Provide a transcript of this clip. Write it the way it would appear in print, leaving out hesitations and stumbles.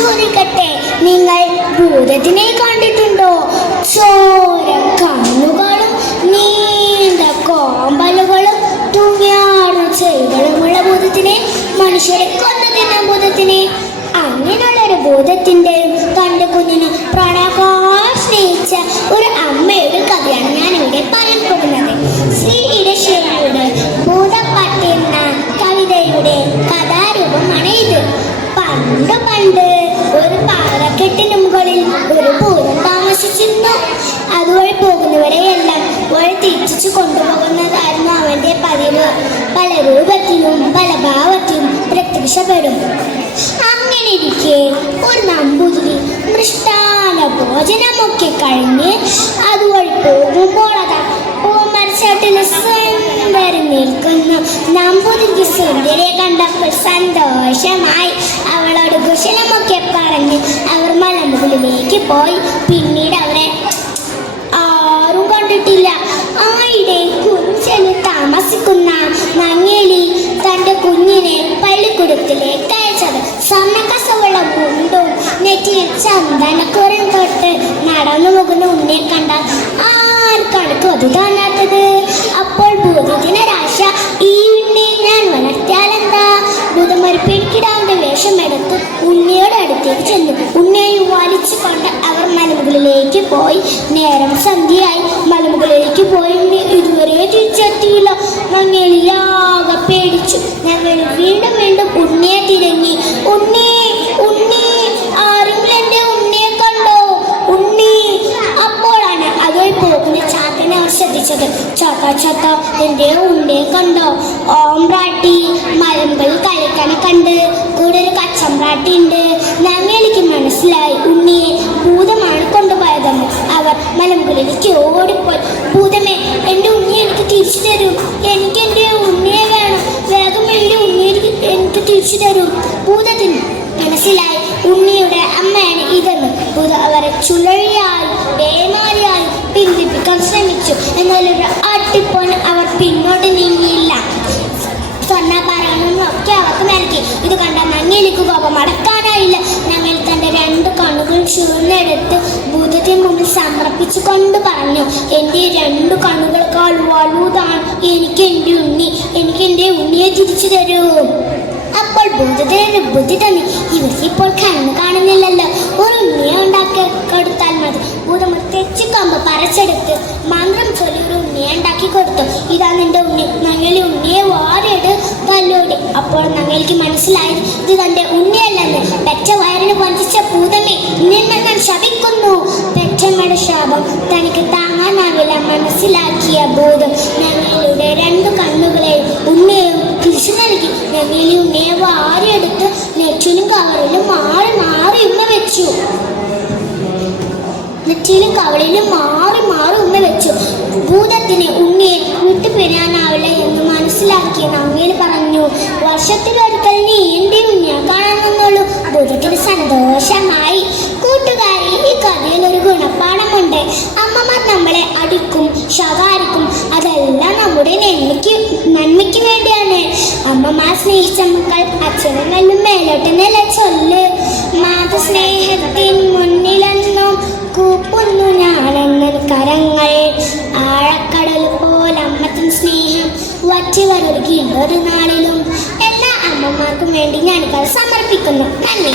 ചോദിക്കട്ടെ, നിങ്ങൾ ഭൂതത്തിനെ കണ്ടിട്ടുണ്ടോ? ചോര കണ്ണുകളും നീണ്ട കോമ്പലുകളും തുമ്പ്യാടും ചെവികളുമുള്ള ഭൂതത്തിനെ, മനുഷ്യരെ കൊന്നു തിന്ന ഭൂതത്തിനെ. അങ്ങനെയുള്ളൊരു ഭൂതത്തിന്റെ തന്റെ കുഞ്ഞിന് പ്രണാകാരം സ്നേഹിച്ച ഒരു അമ്മയുടെ കഥയാണ് ഞാൻ ഇവിടെ പറയാൻ പോകുന്നത്. ശ്രീ ഇടശ്ശേരിയുടെ ഭൂതപ്പട്ട് എന്ന കവിതയുടെ കഥാരൂപമാണ് ഇത്. പണ്ട് പണ്ട് ഒരു പാറക്കെട്ടിന് മുകളിൽ ഒരു ഭൂതം താമസിച്ചിരുന്നു. അതുവഴി പോകുന്നവരെയെല്ലാം വഴി തിരിച്ചു കൊണ്ടുപോകുന്നതായിരുന്നു അവന്റെ പതിവ്. പല രൂപത്തിലും പല ഭാവത്തിലും പ്രത്യക്ഷപ്പെടും. അങ്ങനെ ഇരിക്കെ ഒരു നമ്പൂതിരി മൃഷ്ടാന ഭോജനമൊക്കെ കഴിഞ്ഞ് അതുവഴി പോകുമ്പോൾ അതാ പൂമരച്ചാട്ടിന് സുന്ദരി നിൽക്കുന്നു. നമ്പൂതിരിക്ക് സുന്ദരിയെ കണ്ടപ്പോൾ സന്തോഷമായി. അവളോട് കുശലമൊക്കെ പറഞ്ഞ് അവർ മലമുകളിലേക്ക് പോയി. പിന്നീട് അവരെ ആരും കണ്ടിട്ടില്ല. ആയിടെ കുഞ്ചന് താമസിക്കുന്ന നങ്ങേലി തന്റെ കുഞ്ഞിനെ പള്ളിക്കൂടത്തിലേക്ക് അയച്ചത്. സ്വർണ്ണക്കസവുള്ള മുണ്ടും നെറ്റിയിൽ ചന്ദനക്കുരൻ തൊട്ട് നടന്നു പോകുന്ന ഉണ്ണിയെ കണ്ടാൽ ആർക്കാണ് കൊതി തോന്നാത്തത്? അപ്പോൾ ഭൂതത്തിന് രാശ, ഈ ഉണ്ണിയെ ഞാൻ വളർത്തിയാലെന്താ? ഭൂതം ഒരു പെൺകിടാവിന്റെ വേഷമെടുത്ത് ഉണ്ണിയുടെ അടുത്തേക്ക് ചെന്നു. ഉണ്ണിയെ വലിച്ചു കൊണ്ട് അവർ മലമുകളിലേക്ക് പോയി. നേരം സന്ധ്യയായി. മലമുകളിലേക്ക് പോയി ഉണ്ണി ഇതുവരെ തിരിച്ചെത്തിയില്ല. നങ്ങേലിയാകെ പേടിച്ചു. ഞങ്ങൾ വീണ്ടും വീണ്ടും ഉണ്ണിയെ തിരഞ്ഞി. ഉണ്ണി, ഉണ്ണി, ആരെങ്കിലും എൻ്റെ ഉണ്ണിയെ കണ്ടോ? ഉണ്ണി. അപ്പോഴാണ് അതുവഴി പോകുന്ന ചാത്തനെ അവർ ശ്രദ്ധിച്ചത്. ചാത്ത, ചാത്ത, എൻ്റെ ഉണ്ണിയെ കണ്ടോ? ഓമ്പ്രാട്ടി മലമുകളിൽ കളിക്കണ കണ്ട്. കൂടെ ഒരു കച്ചമ്പ്രാട്ടി ഉണ്ട്. നങ്ങേലിക്ക് മനസ്സിലായി ഉണ്ണിയെ ഭൂതമാണ് കൊണ്ടുപോയതെന്ന്. അവർ മലമുകളിലേക്ക് ഓടിപ്പോയി. ഭൂതമേ, എൻ്റെ ഉണ്ണിയെ എനിക്ക് തിരിച്ചു തരൂ. എനിക്ക് എൻ്റെ ഉണ്ണിയെ വേണം. വേഗം എൻ്റെ ഉണ്ണിയെ എനിക്ക് തിരിച്ചു തരൂ. ഭൂതത്തിന് മനസ്സിലായി ഉണ്ണിയുടെ അമ്മയാണ് ഇതെന്ന്. ഭൂതം അവരെ ചുഴലിയായി പേമാരിയായി പിന്തിപ്പിക്കാൻ ശ്രമിച്ചു. എന്നാൽ ഒരു അട്ടിപ്പോന് അവർ പിന്നോട്ട് നീങ്ങിയില്ല. സ്വർണ്ണാഭരണങ്ങളൊക്കെ അവർക്ക് നൽകി. ഇത് കണ്ട നങ്ങേലിക്ക് കോപം അടക്കാനായില്ല. നങ്ങേലി തന്റെ 2 കണ്ണുകൾ ചുവന്നെടുത്ത് ഭൂതത്തിന് മുമ്പിൽ സമർപ്പിച്ചു കൊണ്ട് പറഞ്ഞു, എൻ്റെ 2 കണ്ണുകളേക്കാൾ വലുതാണ് എനിക്ക് എൻ്റെ ഉണ്ണി. എനിക്ക് എൻ്റെ ഉണ്ണിയെ തിരിച്ചു തരൂ. അപ്പോൾ ഭൂതത്തിന് ബുദ്ധി തോന്നി, ഇവർക്ക് ഇപ്പോൾ കണ്ണ് കാണുന്നില്ലല്ലോ, ഒരു ഉണ്ണിയെ ഉണ്ടാക്കി കൊടുത്താൽ മതി. ഭൂതം തെച്ചിക്കൊമ്പ് പറിച്ചെടുത്ത് മന്ത്രം ചൊല്ലി ഒരു ഉണ്ണിയെ ഉണ്ടാക്കി കൊടുത്തു. ഇതാ നിന്റെ ഉണ്ണി. നങ്ങേലി ഉണ്ണിയെ വാരിയിട്ട് തല്ലോടി. അപ്പോൾ നങ്ങേലിക്ക് മനസ്സിലായത് ഇത് തന്റെ ഉണ്ണിയല്ലെന്ന്. പെറ്റ വയറിന് വഞ്ചിച്ച ഭൂതമേ, നിന്നെ ഞാൻ ശപിക്കുന്നു. പെറ്റമ്മയുടെ ശാപം തനിക്ക് താങ്ങാനാവില്ല മനസ്സിലാക്കിയ ഭൂതം നങ്ങേലിയുടെ 2 കണ്ണുകളെയും ഉണ്ണിയെയും തിരിച്ചു നൽകി. നങ്ങേലി ഉണ്ണിയെ വാരിയെടുത്ത് നെറ്റിലും കവറിലും മാറി മാറി ഉമ്മ വെച്ചു. നെറ്റിയിലും കവളിലും മാറി മാറി ഉമ്മ വെച്ചു. ഭൂതത്തിന് ഉണ്ണിയെ വിട്ടുപിരിയാനാവില്ല എന്ന് മനസ്സിലാക്കിയ നങ്ങേലി പറഞ്ഞു, വർഷത്തിലൊരിക്കൽ നീ എൻ്റെ ഉണ്ണിയെ കാണാൻ വന്നോളൂ. ഭൂതത്തിന് സന്തോഷമായി. കൂട്ടുകാരി, ഈ കഥയിൽ ഒരു ഗുണപാഠമുണ്ട്. അമ്മമാർ നമ്മളെ അടിക്കും, ശകാരിക്കും, അതെല്ലാം നമ്മുടെ നന്മയ്ക്ക് വേണ്ടിയാണ്. അമ്മമാർ സ്നേഹിച്ച മക്കൾ അച്ഛനും നല്ല മേലോട്ട് നില ചൊല്ല്. മാതൃസ്നേഹത്തിൻ മുന്നിലെന്നും കൂപ്പുന്നു ഞാനെന്ന കരങ്ങൾ. ആഴക്കടൽ പോലെ അമ്മത്തിൻ സ്നേഹം വറ്റി വരൊരുകിയുള്ള ഒരു നാളിലും എല്ലാ അമ്മമാർക്കും വേണ്ടി ഞാനിത് സമർപ്പിക്കുന്നു. നന്ദി.